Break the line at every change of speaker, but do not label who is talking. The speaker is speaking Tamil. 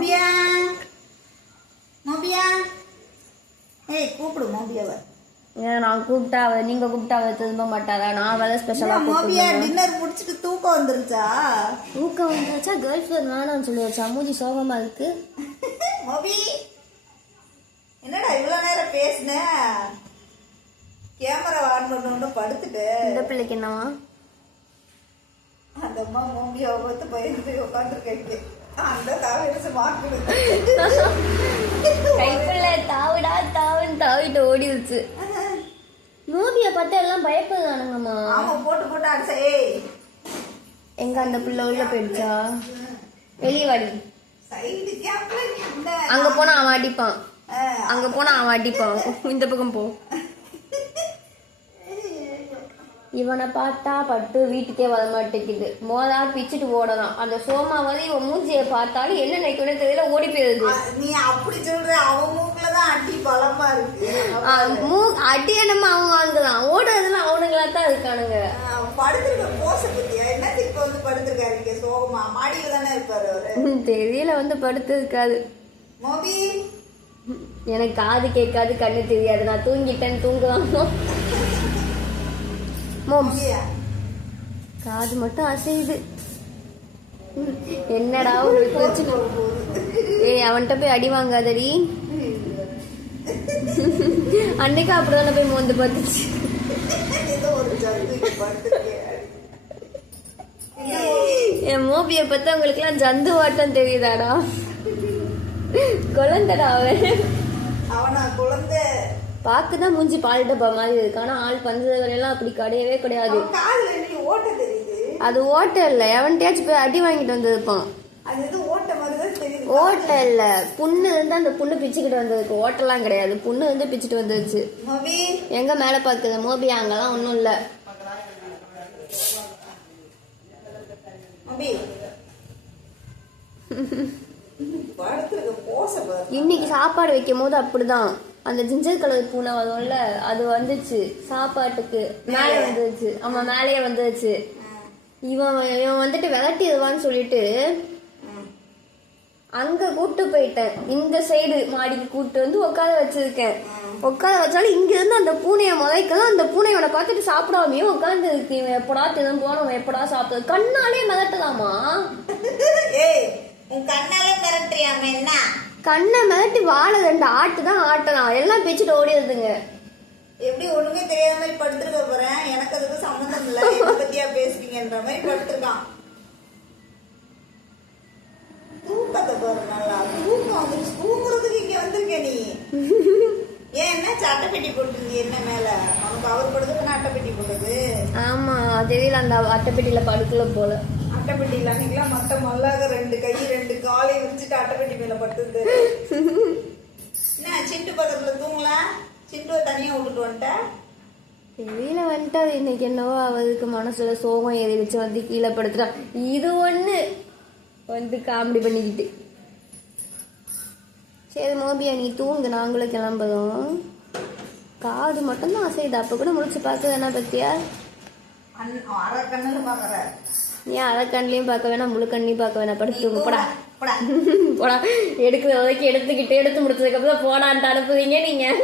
மோபியா மோபியா ஏய் கூப்பிடு மோபியாவை
ஏன் நான் கூப்பிட்டா அவ நீங்க கூப்பிட்டா அவ திரும்ப மாட்டாரா? நான் வேலை ஸ்பெஷலா
மோபியா டின்னர் முடிச்சிட்டு தூக்கம் வந்துருச்சா?
தூக்கம் வந்தாச்சா கேர்ள் ஃப்ரெண்ட் வேணாம்னு சொல்லி வச்சா மூஞ்சி சோகமா இருக்கு.
மோபி என்னடா இவ்வளவு நேரம் பேசுன? கேமரா ஆன் பண்ணோன்னு படுத்துட்டு.
இந்த பிள்ளைக்கு என்னவா
அந்த அம்மா பார்த்து பயந்து உட்காந்துருக்கேன் அந்த தாவிரசு
கைக்குள்ள தாவிடா தாவின்னு தாவிட்டு ஓடிடுச்சு மூவிய பார்த்தா எல்லாம் பயப்படுதானுங்கம்மா
ஆமா போட்டு போட்டு அடிச்சா ஏய்.
எங்க அந்த பிள்ளை உள்ள போயிடுச்சா? வெளியே வாடி. அங்க போனா அவன் அடிப்பான். அங்க போனா அவன் அடிப்பான். இந்த பக்கம் போ. இவனை பார்த்தா பட்டு வீட்டுக்கே வர மாட்டேங்குது. மோதா பிச்சுட்டு ஓடலாம். அந்த சோமா வந்து இவன் மூஞ்சியை பார்த்தாலும் என்ன நினைக்கணும் தெரியல ஓடி போயிருது.
நீ அப்படி சொல்ற அவன் மூக்குல தான் அடி பலமா இருக்கு.
மூ அடி என்னமா அவன் வாங்குறான். ஓடுறதுலாம் அவனுங்களா தான் இருக்கானுங்க.
படுத்திருக்க போச பத்தியா? என்னத்துக்கு இப்ப வந்து படுத்திருக்காரு சோகமா? மாடியில தானே இருப்பாரு அவரு.
தெரியல வந்து படுத்து இருக்காது
மோபி?
எனக்கு காது கேட்காது கண்ணு தெரியாது. நான் தூங்கிட்டேன் தூங்குவான் மோம்
மோபியா
காது மட்டும் அசையுது. என்னடா ஒரு பிரச்சனை ஏய் அவன்கிட்ட போய் அடி வாங்காதடி. அன்னைக்கு அப்படிதானே போய் மோந்து பார்த்துச்சு. என் மோபியை பார்த்தா உங்களுக்குலாம் ஜந்து வாட்டம் தெரியுதாடா? குழந்தடா அவன்.
அவனா குழந்தை?
பார்க்கதான் மூஞ்சி பால் டப்பா மாதிரி இருக்கு. ஆனா ஆள் பஞ்சதுகள் எல்லாம் அப்படி கிடையவே கிடையாது. அது ஓட்ட இல்ல. எவன்கிட்டயாச்சும் போய் அடி வாங்கிட்டு வந்திருப்பான்.
ஓட்ட தான்
இல்ல. புண்ணு வந்து அந்த புண்ணு பிச்சுக்கிட்டு வந்திருக்கு. ஓட்டெல்லாம் கிடையாது. புண்ணு வந்து பிச்சுட்டு வந்துருச்சு. எங்க மேல பாக்குது? மோபி அங்கெல்லாம் ஒண்ணும் இல்ல. இன்னைக்கு சாப்பாடு வைக்கும் போது அப்படிதான். அந்த ஜிஞ்சர் கலர் பூனை வரும்ல அது வந்துச்சு. சாப்பாட்டுக்கு மேலே வந்துருச்சு. ஆமா மேலேயே வந்துருச்சு. இவன் இவன் வந்துட்டு விரட்டிடுவான்னு சொல்லிட்டு அங்க கூட்டு போயிட்டேன். இந்த சைடு மாடிக்கு கூட்டு வந்து உட்கார வச்சிருக்கேன். உட்கார வச்சாலும் இங்க இருந்து அந்த பூனையை முளைக்கலாம் அந்த பூனை இவனை பார்த்துட்டு சாப்பிடாமையே உட்கார்ந்து இருக்கு இவன் எப்படா திரும்புவான் அவன் எப்படா சாப்பிடுறது கண்ணாலே மிதட்டலாமா
ஏய் உன் கண்ணாலே மிரட்டுறியாம என்ன?
கண்ணை மிதட்டி வாழை ரெண்டு ஆட்டு தான் ஆட்டலாம். எல்லாம் பிச்சுட்டு ஓடிடுதுங்க.
எப்படி ஒண்ணுமே தெரியாத மாதிரி படுத்திருக்க போறேன். எனக்கு அதுக்கு சம்மந்தம் இல்ல. எதை பத்தியா பேசுறீங்கன்ற மாதிரி படுத்திருக்கான். தூக்கத்தை பாரு நல்லா. தூக்கம் வந்து தூங்குறதுக்கு இங்க வந்திருக்க நீ. ஏன் என்ன? அட்டைப்பெட்டி போட்டுருந்தீ என்ன மேல? உனக்கு அவர் படுத்துக்கு அட்டைப்பெட்டி போட்டது.
ஆமா தெரியல அந்த அட்டைப்பெட்டியில படுக்கல போல.
அட்டைப்பெட்டி அன்னைக்கெல்லாம் மத்த மல்லாக ரெண்டு கை ரெண்டு காலை விரிச்சிட்டு அட்டைப்பெட்டி மேல படுத்துது என்ன சிண்டு பக்கத்துல தூங்கலாம் சிண்டுவை தனியா விட்டுட்டு வந்துட்டேன்
தெரியல வந்துட்டு அது இன்னைக்கு என்னவோ அவருக்கு மனசுல சோகம் ஏறிடுச்சு. வந்து கீழே படுத்துட்டான் இது ஒண்ணு. வந்து காமெடி பண்ணிக்கிட்டு. சரி மோபியா நீ தூங்கு. நாங்களும் கிளம்புறோம். காது மட்டும்தான் அசையுது. அப்ப கூட முடிச்சு பார்க்க வேணா பத்தியா?
அரை கண்ணுல பாக்குற
ஏன் அரை கண்ணிலையும் பார்க்க வேணாம் முழு கண்ணிலையும் பார்க்க வேணாம். படுத்து போடா.
போடா.
போடா. எடுக்கிற வரைக்கும் எடுத்துக்கிட்டு எடுத்து முடிச்சதுக்கு அப்புறம் போடான்ட்டு அனுப்புவீங்க நீங்க.